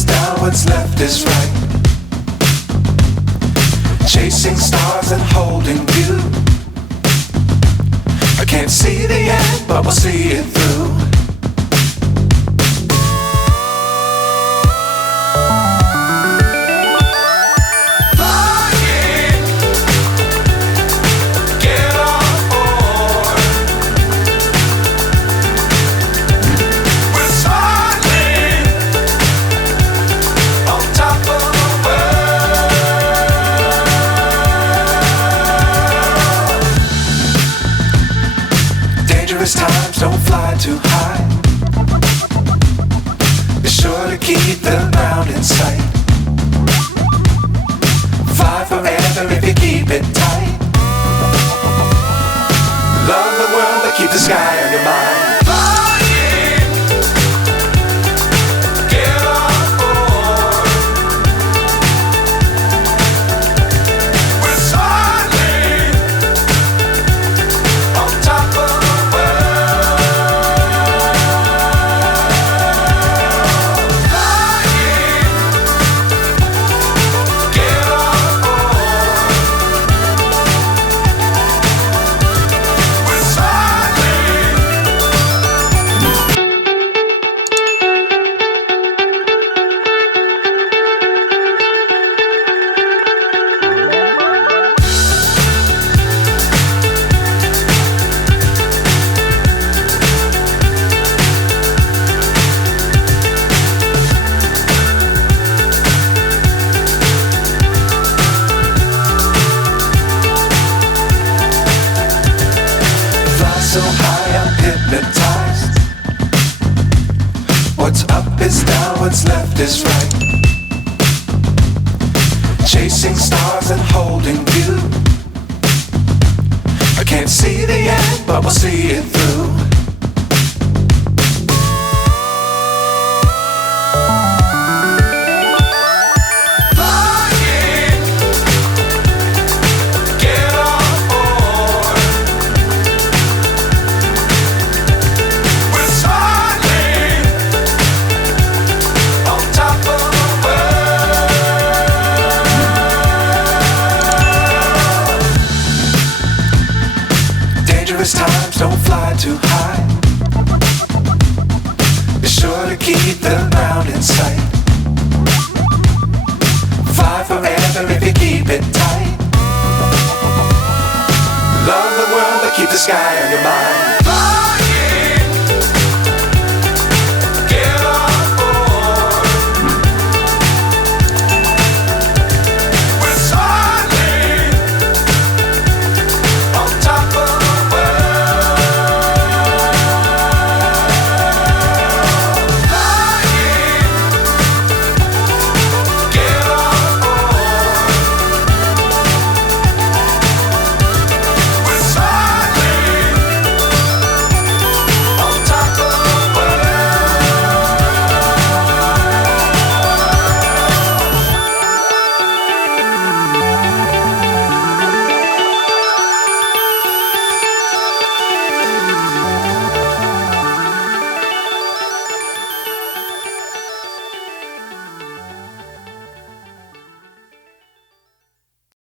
is down, what's left is right. Chasing stars and holding you. I can't see the end, but we'll see it through. Times don't fly too high. Be sure to keep the ground in sight. Fly forever if you keep it tight. Love the world but keep the sky on your mind. So high I'm hypnotized. What's up is down, what's left is right. Chasing stars and holding you. I can't see the end, but we'll see it through. Times don't fly too high. Be sure to keep the ground in sight. Fly forever if you keep it tight. Love the world but keep the sky